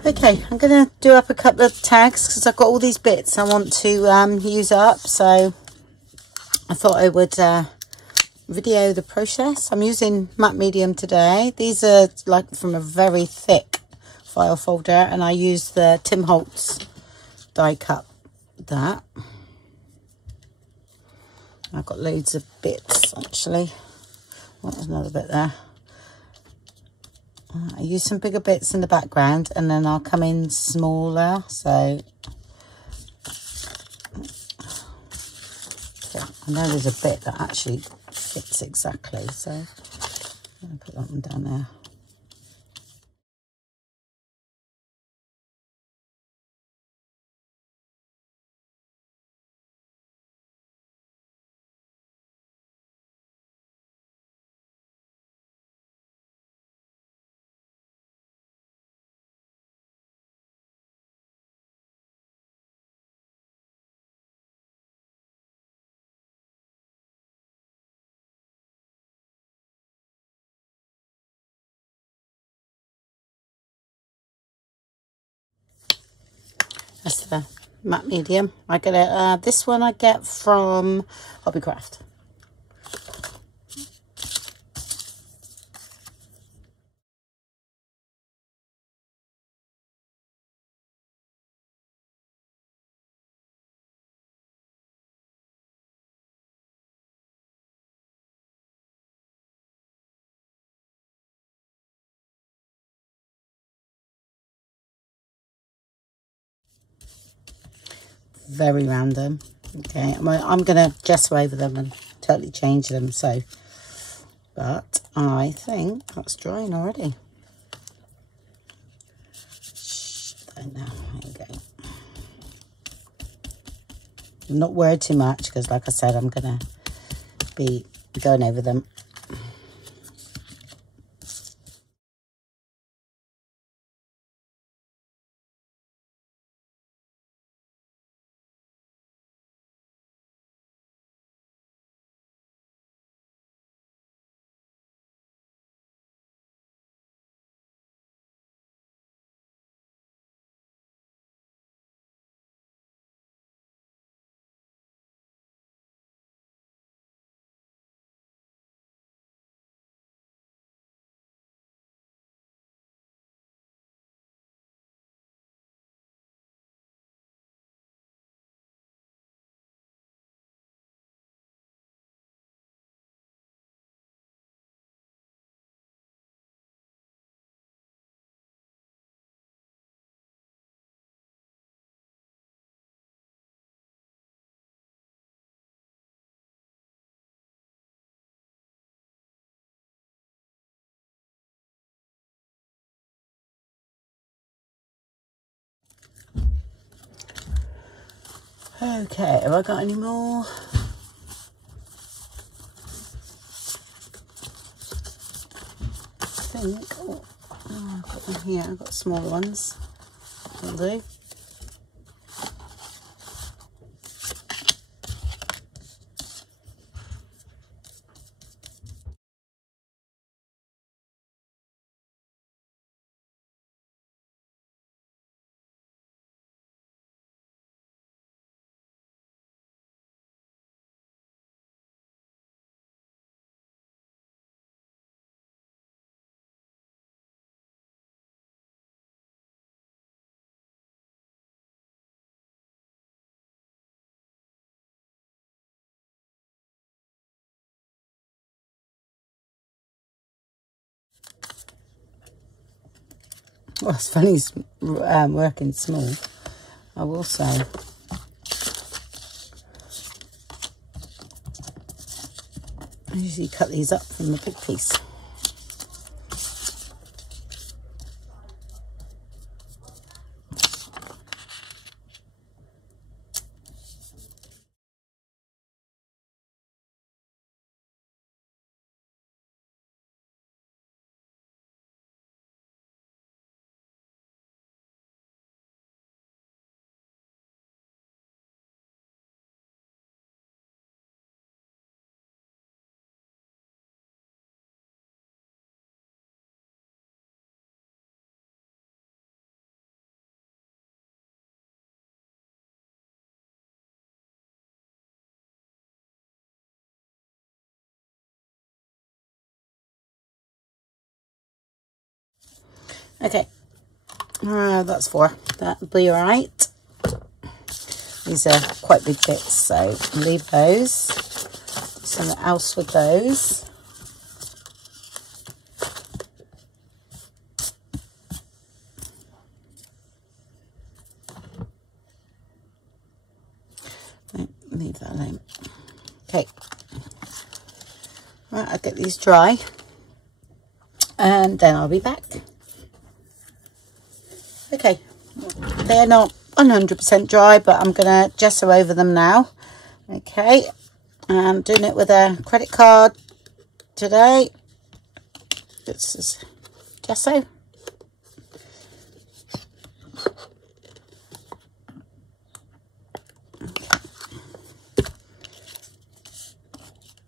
Okay, I'm going to do up a couple of tags because I've got all these bits I want to use up. So I thought I would video the process. I'm using matte medium today. These are like from a very thick file folder, and I use the Tim Holtz die cut that. I've got loads of bits actually. Oh, there's another bit there. I use some bigger bits in the background and then I'll come in smaller. So yeah, I know there's a bit that actually fits exactly. So I'm going to put that one down there. That's the matte medium. I get it. This one I get from Hobbycraft. Very random. Okay, I'm going to gesso over them and totally change them. So, but I think that's drying already. There you go. I'm not worried too much because, like I said, I'm going to be going over them. Okay, have I got any more? I think. Oh, I've got them here. I've got smaller ones. That'll do. Well, it's funny working small, I will say. I usually cut these up from the big piece. Okay, that's 4. That'll be all right. These are quite big bits, so leave those. Something else with those. No, leave that alone. Okay. Right, I'll get these dry and then I'll be back. Okay, they're not 100% dry, but I'm going to gesso over them now. Okay, I'm doing it with a credit card today. This is gesso.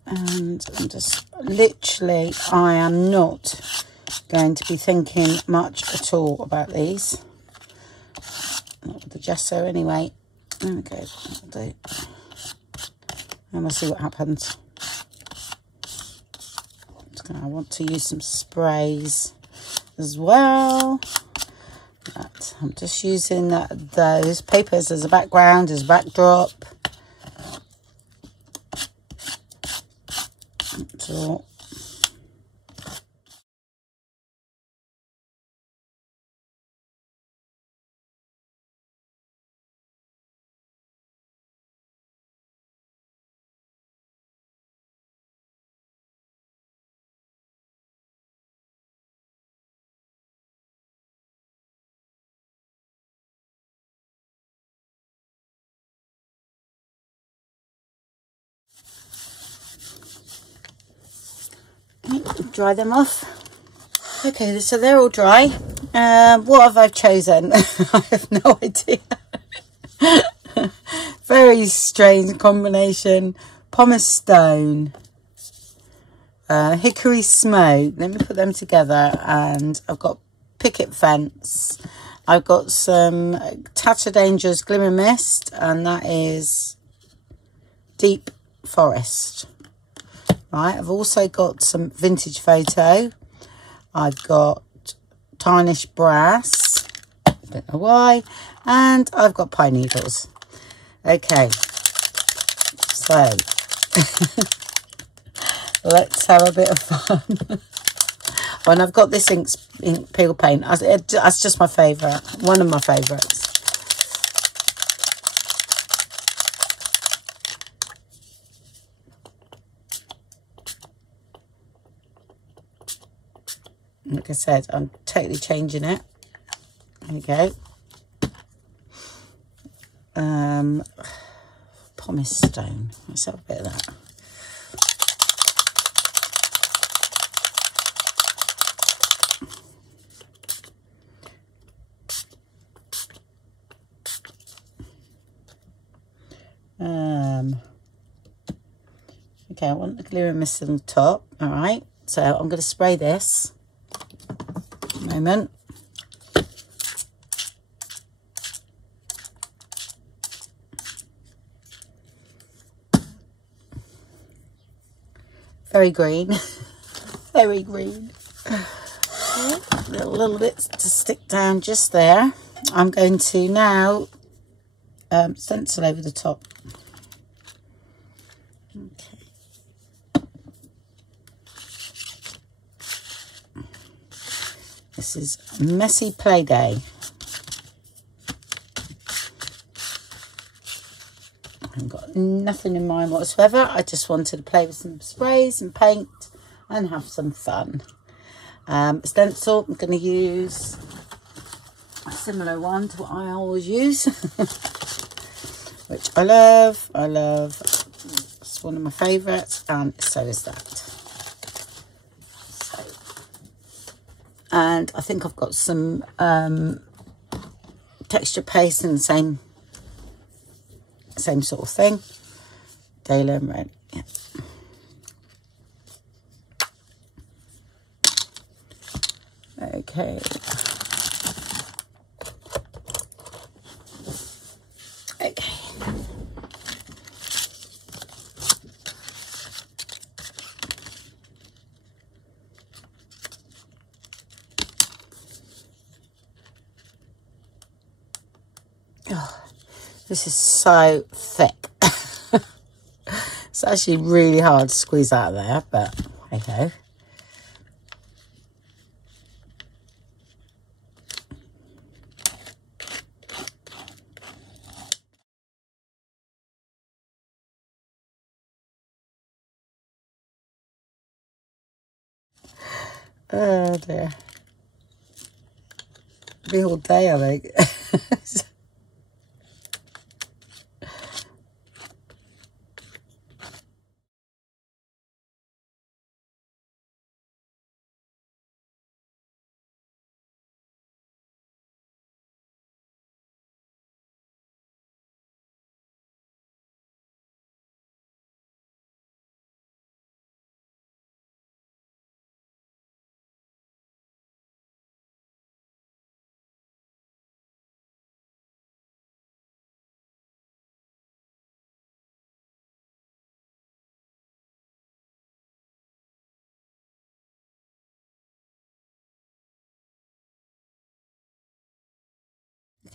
And I'm just literally, I am not going to be thinking much at all about these. Not with the gesso anyway. Okay, that'll do. And we'll see what happens. I want to use some sprays as well. But I'm just using those papers as a background, as a backdrop. So dry them off. Okay, so they're all dry. What have I chosen? I have no idea. Very strange combination. Pumice stone, hickory smoke. Let me put them together. And I've got picket fence. I've got some Tattered Angels Glimmer Mist, and that is deep forest. Right, I've also got some vintage photo. I've got tarnish brass, don't know why, and I've got pine needles. Okay, so let's have a bit of fun. Oh, and I've got this ink peel paint. That's just my favourite, one of my favourites. Like I said, I'm totally changing it. There we go. Pumice stone. Let's have a bit of that. Okay, I want the glimmer mist on the top. All right, so I'm going to spray this. Moment. Very green. Very green. Little bits to stick down just there. I'm going to now stencil over the top. Okay. This is Messy Play Day. I've got nothing in mind whatsoever. I just wanted to play with some sprays and paint and have some fun. Stencil, I'm going to use a similar one to what I always use, which I love. I love. It's one of my favourites, and so is that. So, and I think I've got some texture paste in the same sort of thing. Daylem red, yeah. Okay. Okay. This is so thick. It's actually really hard to squeeze out of there, but hey ho. Oh dear. Be all day, I think.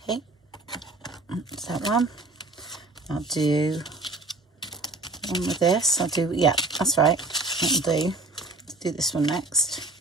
Okay, that's that one. I'll do one with this. I'll do, yeah, that's right. I'll do this one next.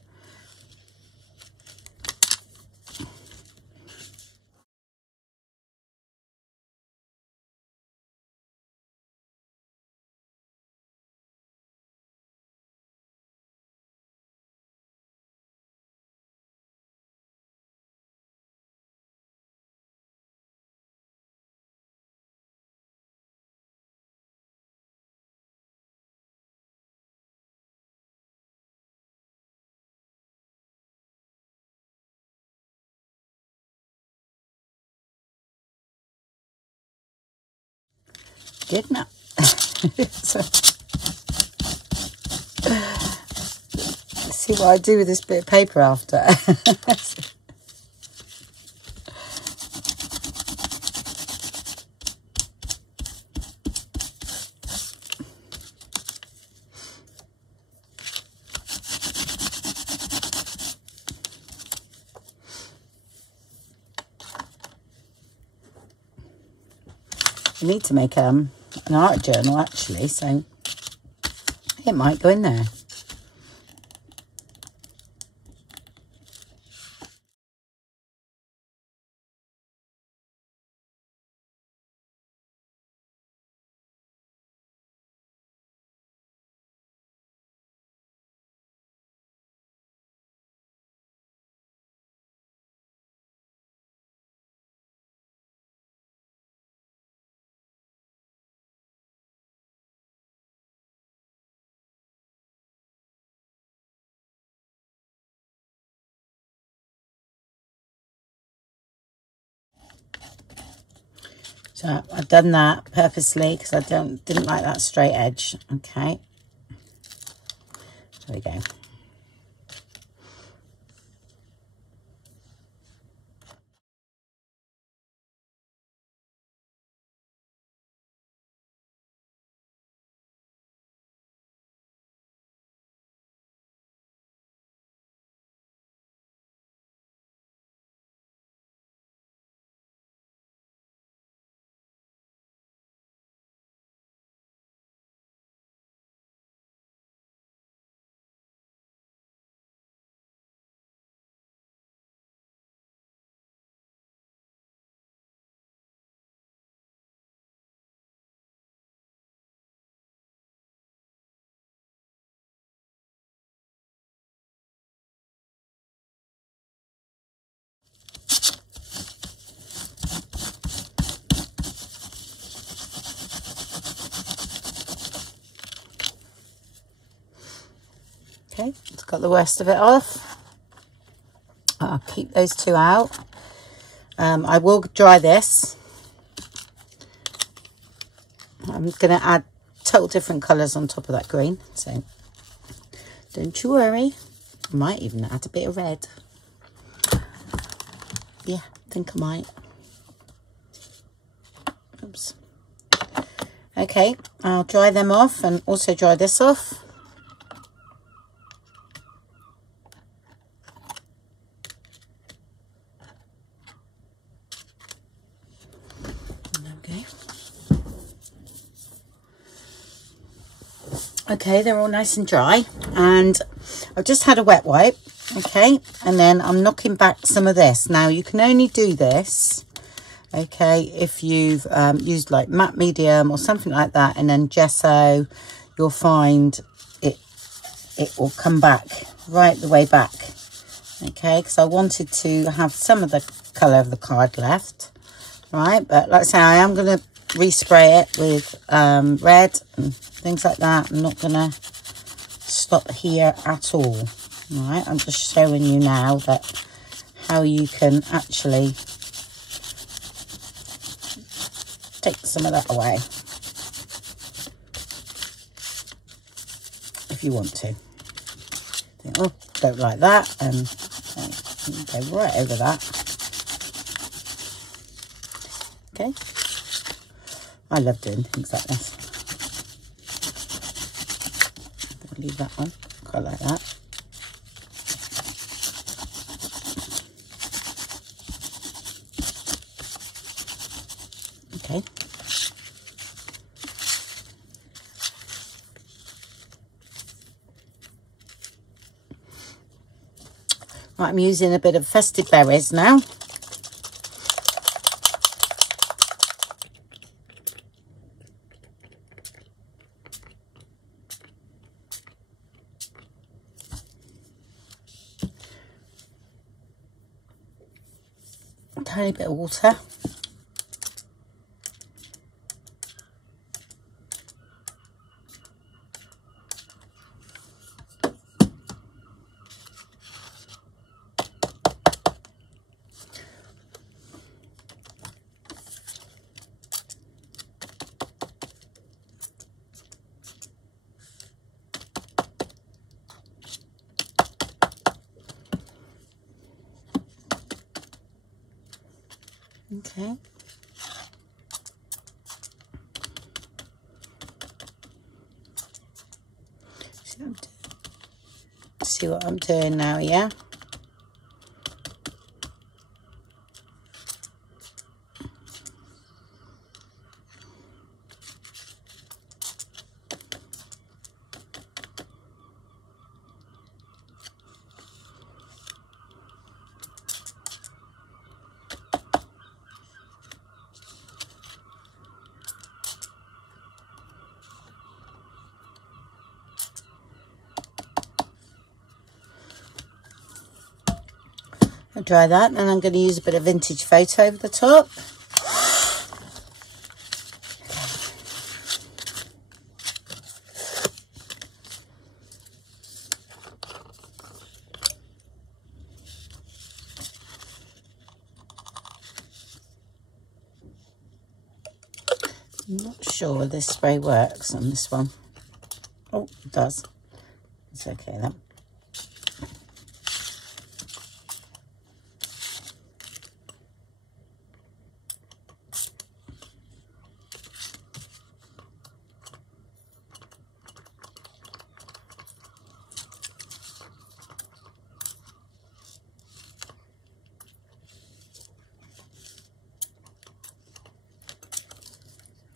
Didn't I? So, let's see what I do with this bit of paper after. I need to make an art journal actually, so it might go in there. So I've done that purposely because I didn't like that straight edge. Okay, there we go. Okay, it's got the rest of it off. I'll keep those two out. I will dry this. I'm going to add total different colours on top of that green, so don't you worry. I might even add a bit of red. Yeah, I think I might. Oops. Okay, I'll dry them off and also dry this off. There we go. Okay, they're all nice and dry, and I've just had a wet wipe. Okay, and then I'm knocking back some of this. Now you can only do this, okay, if you've used like matte medium or something like that, and then gesso, you'll find it will come back right the way back. Okay, because I wanted to have some of the colour of the card left, right? But like I say, I am going to respray it with red and things like that. I'm not going to stop here at all. All right, I'm just showing you now that how you can actually take some of that away if you want to. Think, oh, don't like that, and go right over that. Okay, I love doing things like this. I'll leave that one, quite like that. Okay. Right, I'm using a bit of Festive Berries now. A tiny bit of water. Okay. See what I'm doing now, yeah? I'll dry that, and I'm going to use a bit of Vintage Photo over the top. I'm not sure this spray works on this one. Oh, it does. It's okay then.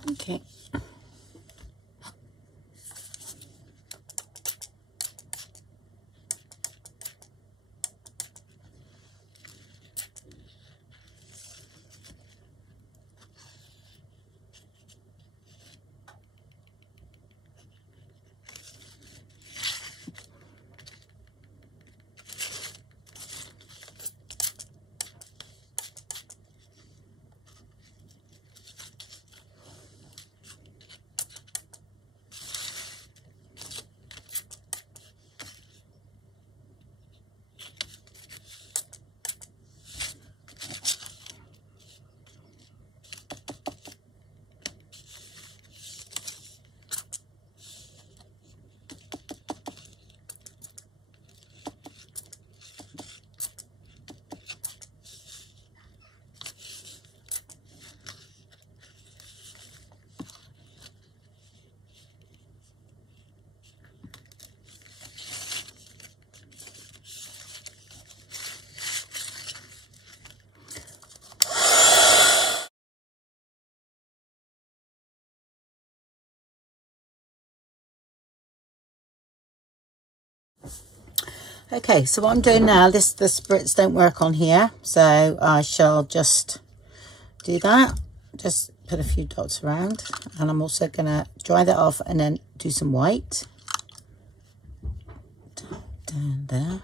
Okay. Okay, so what I'm doing now, the spritz don't work on here, so I shall just do that. Just put a few dots around, and I'm also going to dry that off and then do some white. Down there.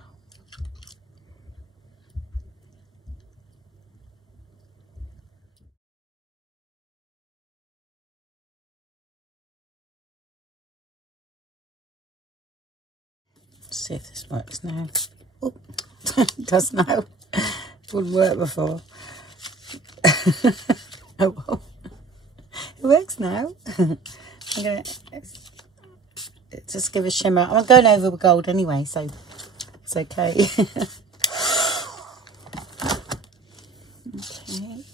See if this works now. Oh, it does now. It wouldn't work before. Oh well. It works now. I'm gonna just give a shimmer. I'm going over with gold anyway, so it's okay. Okay,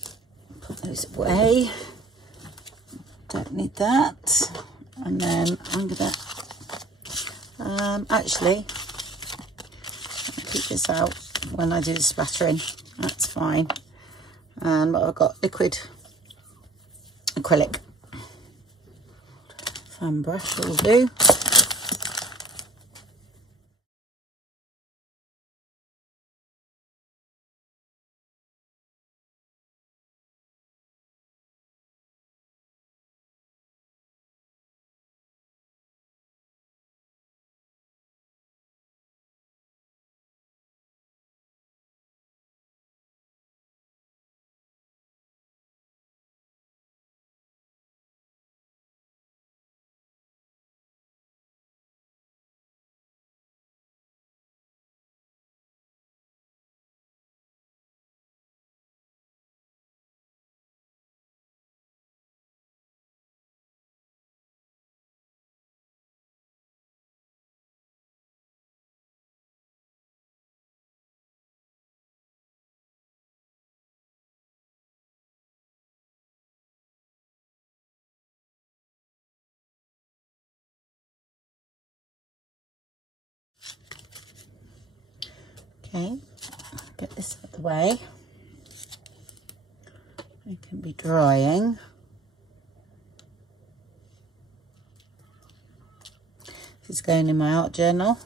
put those away. Don't need that. And then I'm gonna actually keep this out when I do the splattering. That's fine. But I've got liquid acrylic. Fan brush will do. Okay, get this out of the way. It can be drying. This is going in my art journal.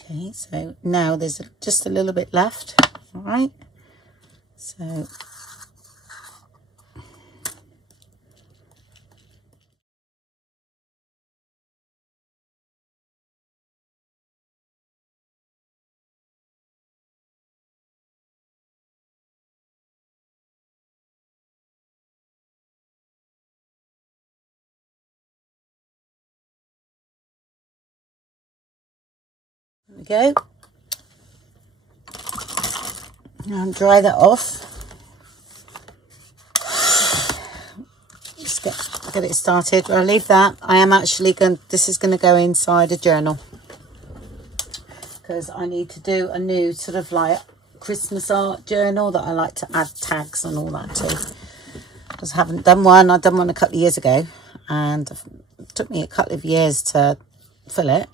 Okay, so now there's just a little bit left. All right, so there we go. Now dry that off. Just get it started. I'll leave that. I am actually going. This is going to go inside a journal because I need to do a new sort of like Christmas art journal that I like to add tags and all that to. Because I haven't done one. I've done one a couple of years ago, and it took me a couple of years to fill it.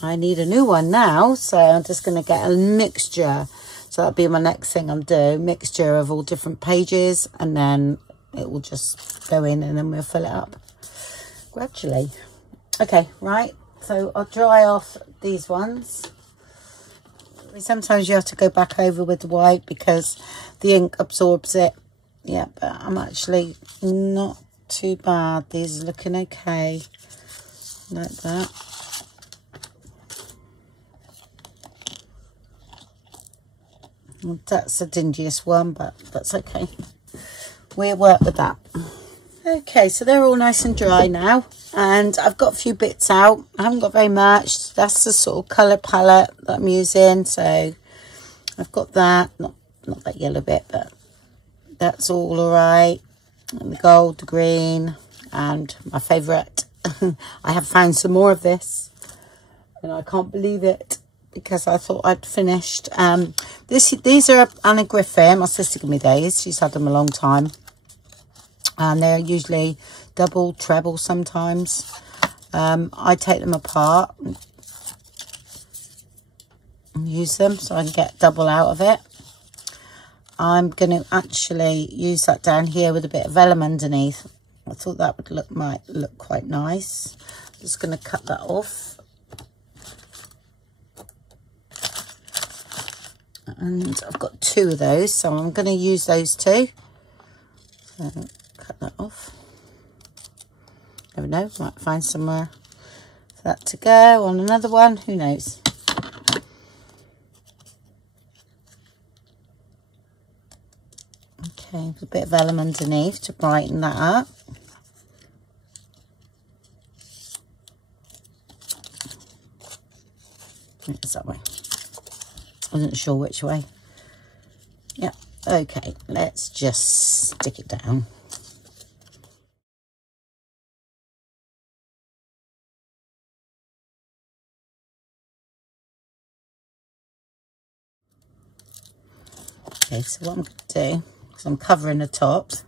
I need a new one now, so I'm just going to get a mixture. So that'll be my next thing I'm doing, mixture of all different pages, and then it will just go in and then we'll fill it up gradually. Okay, right, so I'll dry off these ones. Sometimes you have to go back over with the white because the ink absorbs it. Yeah, but I'm actually not too bad. These are looking okay, like that. Well, that's the dingiest one, but that's okay. We'll work with that. Okay, so they're all nice and dry now, and I've got a few bits out. I haven't got very much. That's the sort of colour palette that I'm using, so I've got that. Not that yellow bit, but that's all alright. And the gold, the green, and my favourite. I have found some more of this, and I can't believe it, because I thought I'd finished. These are Anna Griffin. My sister gave me these. She's had them a long time. And they're usually double, treble sometimes. I take them apart. and use them so I can get double out of it. I'm going to actually use that down here with a bit of vellum underneath. I thought that would might look quite nice. Just going to cut that off. And I've got 2 of those, so I'm going to use those 2. So cut that off. Never know, might find somewhere for that to go on another one, who knows. Okay, a bit of vellum underneath to brighten that up. It's that way. I wasn't sure which way. Yeah, okay, let's just stick it down. Okay, so what I'm going to do, because I'm covering the tops,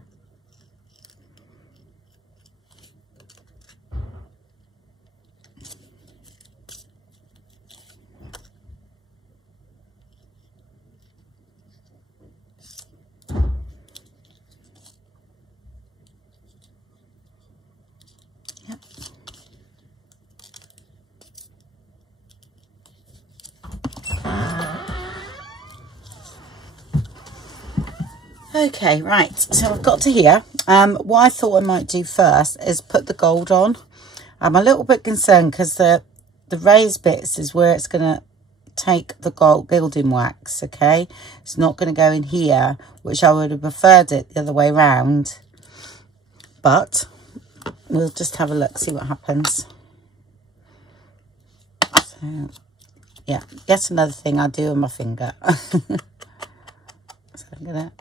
okay, right, so I've got to here. What I thought I might do first is put the gold on. I'm a little bit concerned because the raised bits is where it's going to take the gold gilding wax, okay? It's not going to go in here, which I would have preferred it the other way around. But we'll just have a look, see what happens. So, yeah, yet another thing I do with my finger. So I'm going to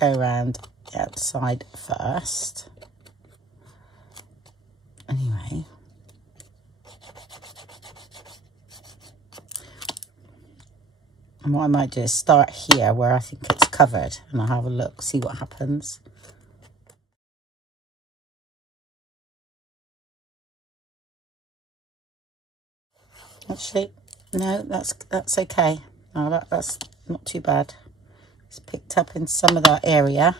go around the outside first. Anyway. And what I might do is start here where I think it's covered, and I'll have a look, see what happens. Actually, no, that's okay. No, that's not too bad. It's picked up in some of that area.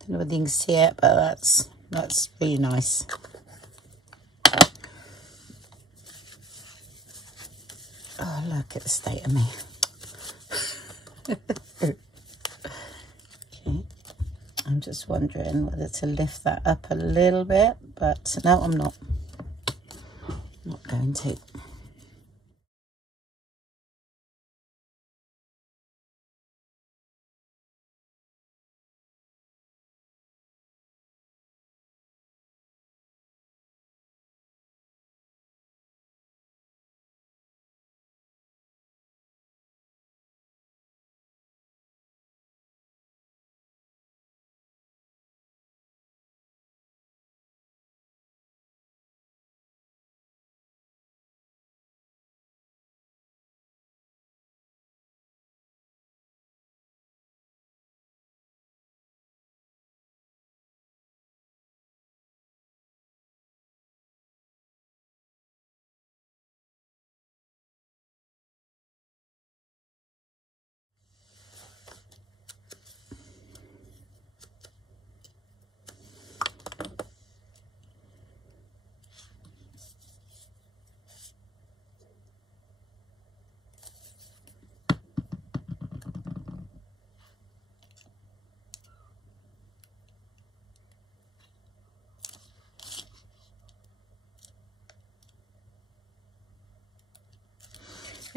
Don't know whether you can see it, but that's really nice. Oh, look at the state of me. Okay, I'm just wondering whether to lift that up a little bit, but no, I'm not going to.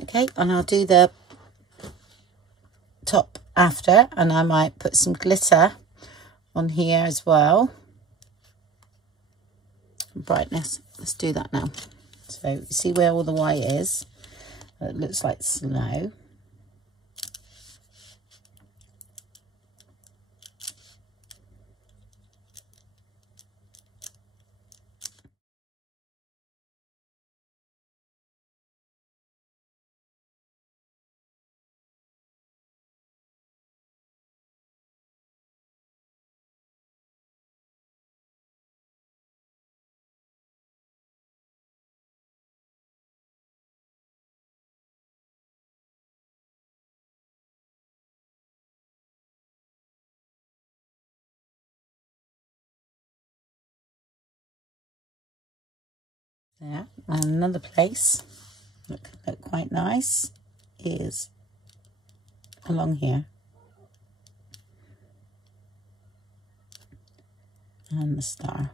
Okay, and I'll do the top after, and I might put some glitter on here as well. Brightness, let's do that now. So you see where all the white is? It looks like snow. There, and another place that could look quite nice is along here. And the star.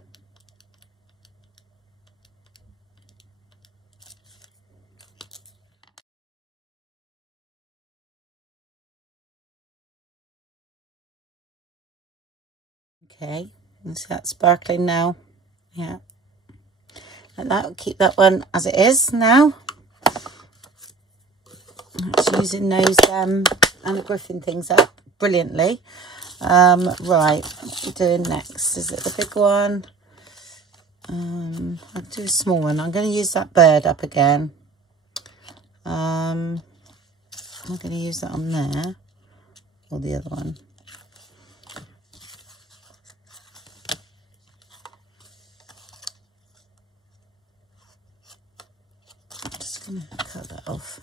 Okay, is that sparkling now? Yeah. Like that, we'll keep that one as it is now. It's using those Anna Griffin things up brilliantly. Right, what are we doing next? Is it the big one? I'll do a small one. I'm going to use that bird up again. I'm going to use that on there, or the other one. I'm just going to cut that off.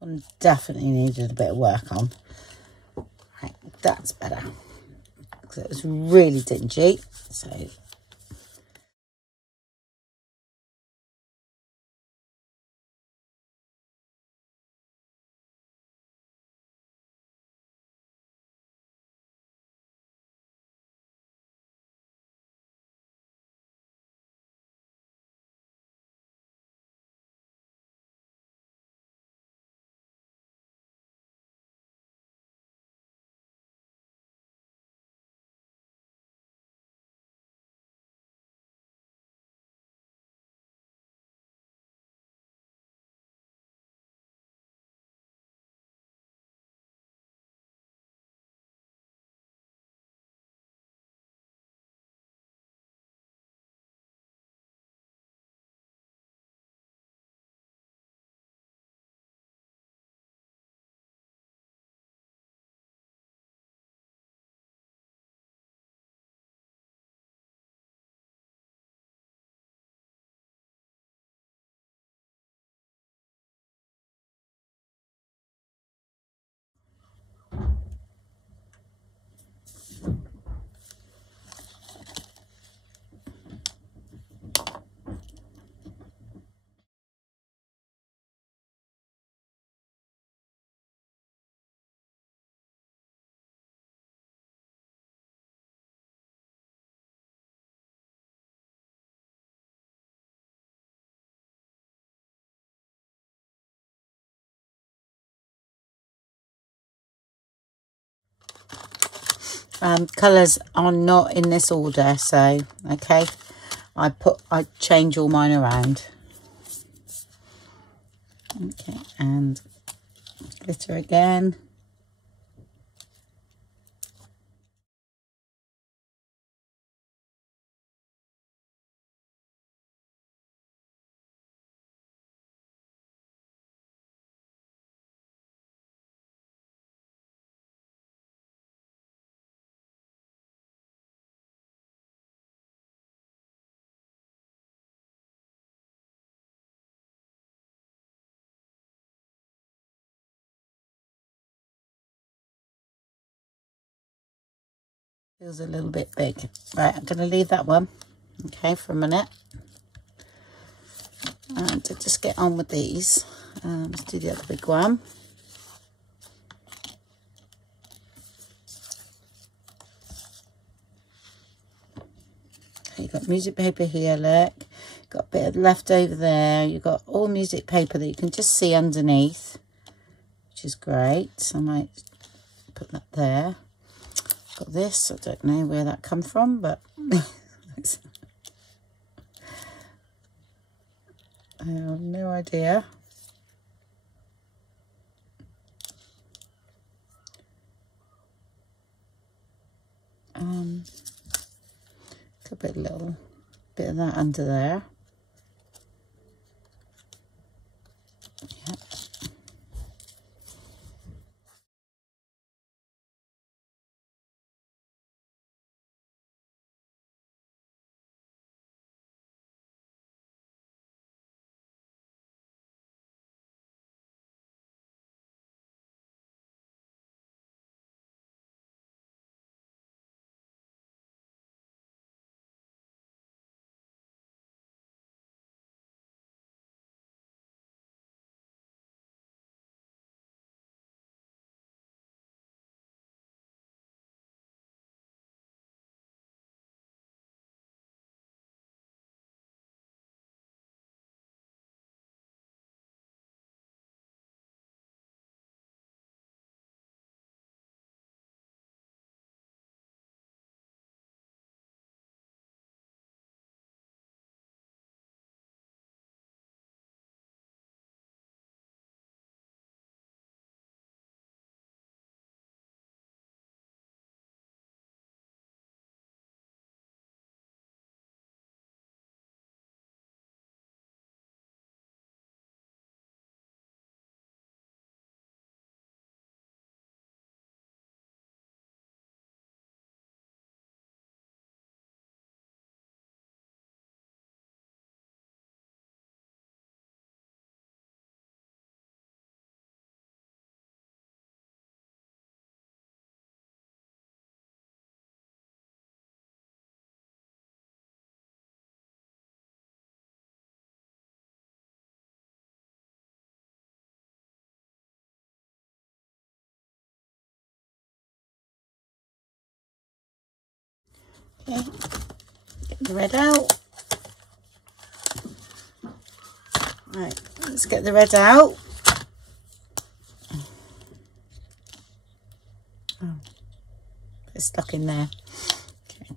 One definitely needed a bit of work on. Right, that's better. Because it was really dingy. So colours are not in this order, so okay, I change all mine around. Okay, and glitter again. Feels a little bit big. Right, I'm going to leave that one, okay, for a minute. And to just get on with these, let's do the other big one. Okay, you've got music paper here, look. Got a bit of left over there. You've got all music paper that you can just see underneath, which is great. So I might put that there. got this. I don't know where that come from, but I have no idea. Could put a little bit of that under there. Yep. Okay, get the red out. Right, let's get the red out. Oh, it's stuck in there. Okay.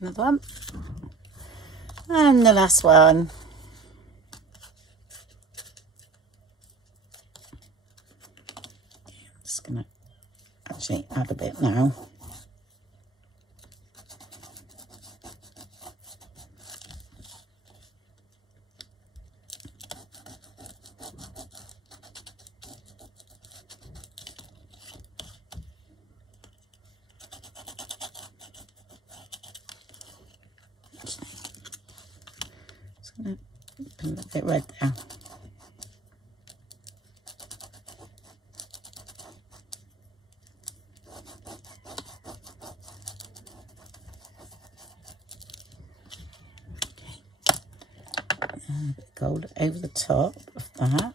Another one. And the last one. I'm just going to actually add a bit now. Just going to put a little bit red there. A bit of gold over the top of that.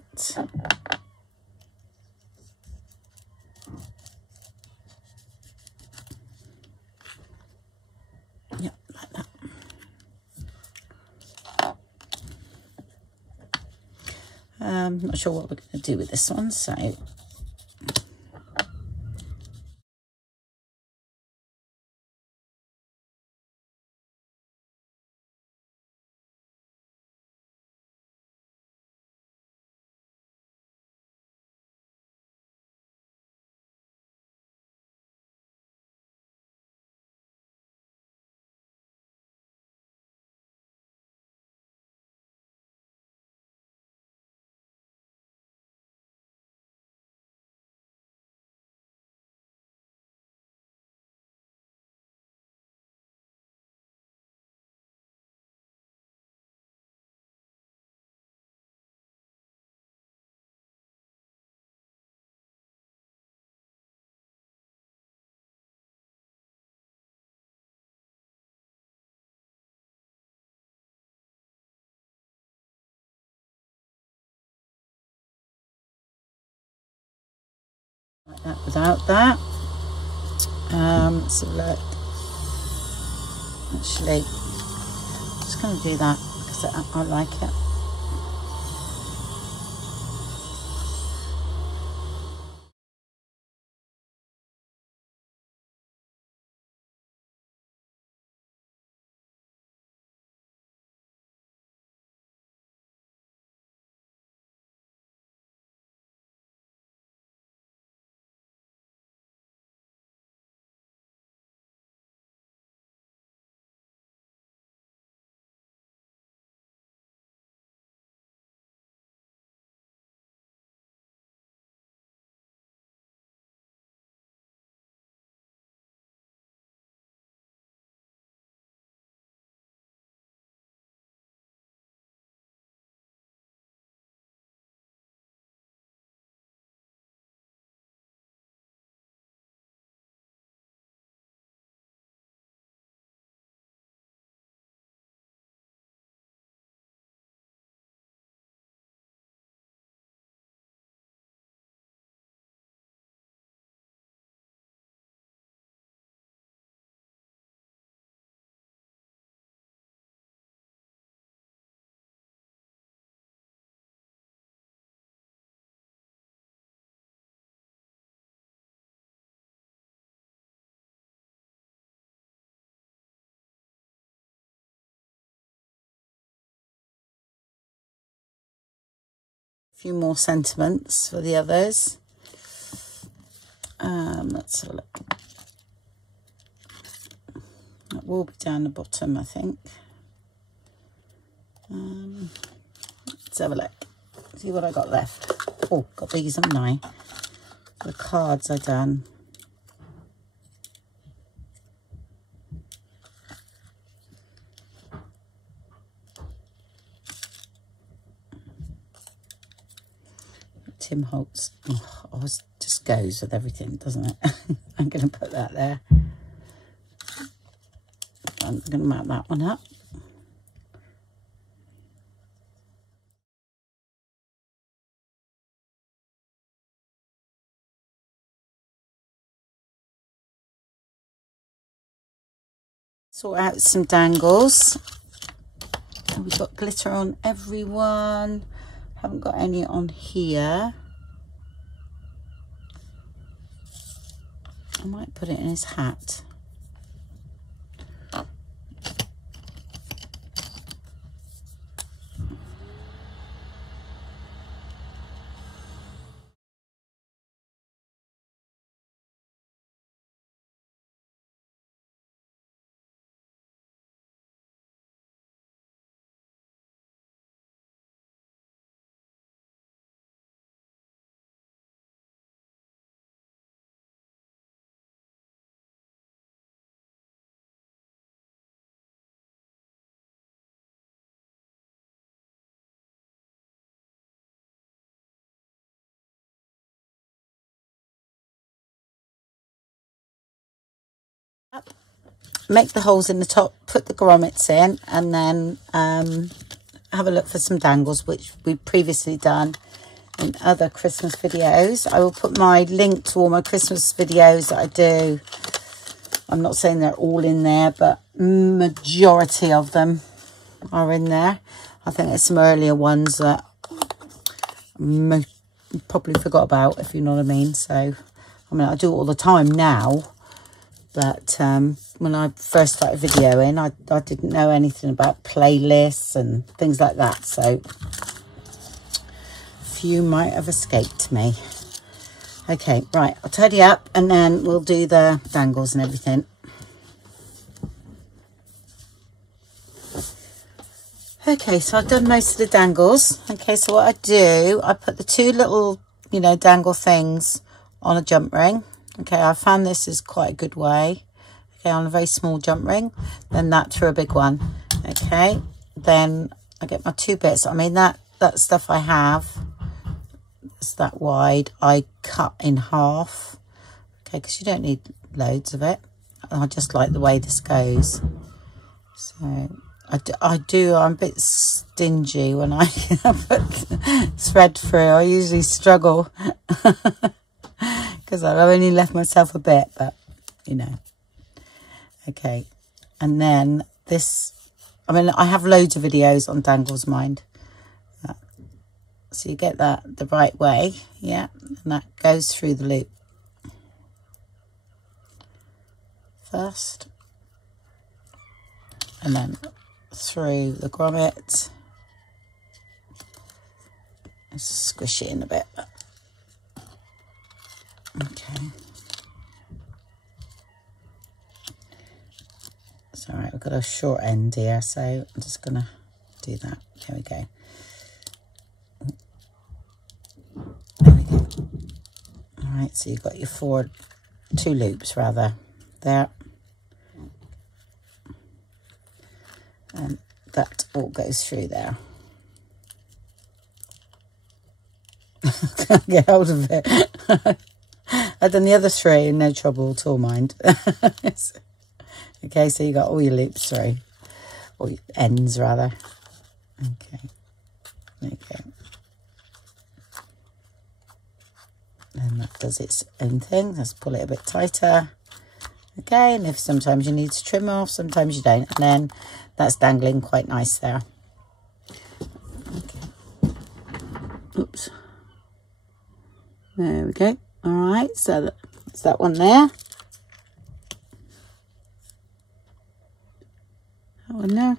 Yep, like that. Not sure what we're going to do with this one, so like that without that. Let's have a look. Actually, I'm just going to do that because I like it. Few more sentiments for the others. Let's have a look. That will be down the bottom, I think. Let's have a look. See what I got left. Oh, got these, haven't I? The cards I done. Tim Holtz. Oh, it just goes with everything, doesn't it? I'm going to put that there. I'm going to map that one up. Sort out some dangles. We've got glitter on everyone. Haven't got any on here. I might put it in his hat. Make the holes in the top, put the grommets in, and then have a look for some dangles, which we've previously done in other Christmas videos. I will put my link to all my Christmas videos that I do. I'm not saying they're all in there, but majority of them are in there. I think there's some earlier ones that I probably forgot about, if you know what I mean. So, I mean, I do it all the time now. But when I first started videoing, I didn't know anything about playlists and things like that. So a few might have escaped me. Okay, right, I'll tidy up and then we'll do the dangles and everything. Okay, so I've done most of the dangles. Okay, so what I do, I put the two little, you know, dangle things on a jump ring. Okay, I found this is quite a good way. Okay, on a very small jump ring, then that for a big one. Okay, then I get my two bits. I mean, that stuff I have, it's that wide, I cut in half. Okay, because you don't need loads of it. I just like the way this goes. So I'm a bit stingy when I put thread through. I usually struggle. because I've only left myself a bit, but you know. Okay, and then this, I mean, I have loads of videos on Dangle's Mind. So you get that the right way, yeah, and that goes through the loop first, and then through the grommet. Let's squish it in a bit. Okay. It's all right, we've got a short end here, so I'm just gonna do that. There we go. There we go. All right, so you've got your two loops rather, there. And that all goes through there. Can't get hold of it. I've done the other three, no trouble at all, mind. Okay, so you got all your loops through, or your ends rather. Okay, there you go. And that does its own thing. Let's pull it a bit tighter. Okay, and if sometimes you need to trim off, sometimes you don't, and then that's dangling quite nice there. Okay. Oops. There we go. All right, so that's that one there. That one there.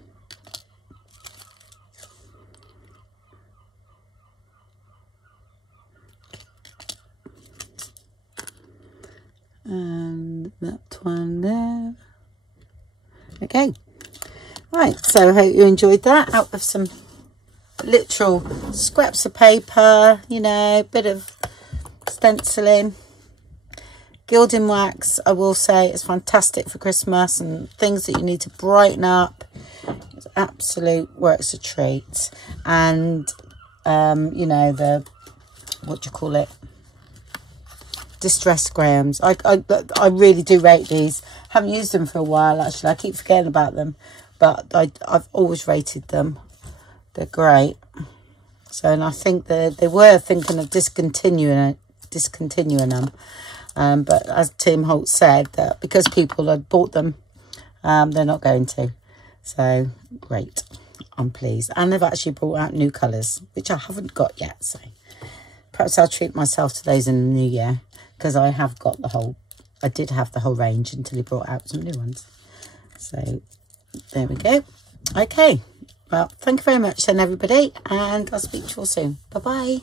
And that one there. Okay. Right, so I hope you enjoyed that. Out of some literal scraps of paper, you know, bit of stenciling. Gilding wax, I will say, it's fantastic for Christmas and things that you need to brighten up. It's absolute works a treat. And you know, the, what do you call it, distress grams. I really do rate these. Haven't used them for a while, actually. I keep forgetting about them, but I've always rated them. They're great. So, and I think they were thinking of discontinuing them. But as Tim Holt said, that because people had bought them, they're not going to. So, great. I'm pleased. And they've actually brought out new colours, which I haven't got yet. So, perhaps I'll treat myself to those in the new year, because I have got the whole, I did have the whole range until he brought out some new ones. So, there we go. Okay. Well, thank you very much then, everybody. And I'll speak to you all soon. Bye-bye.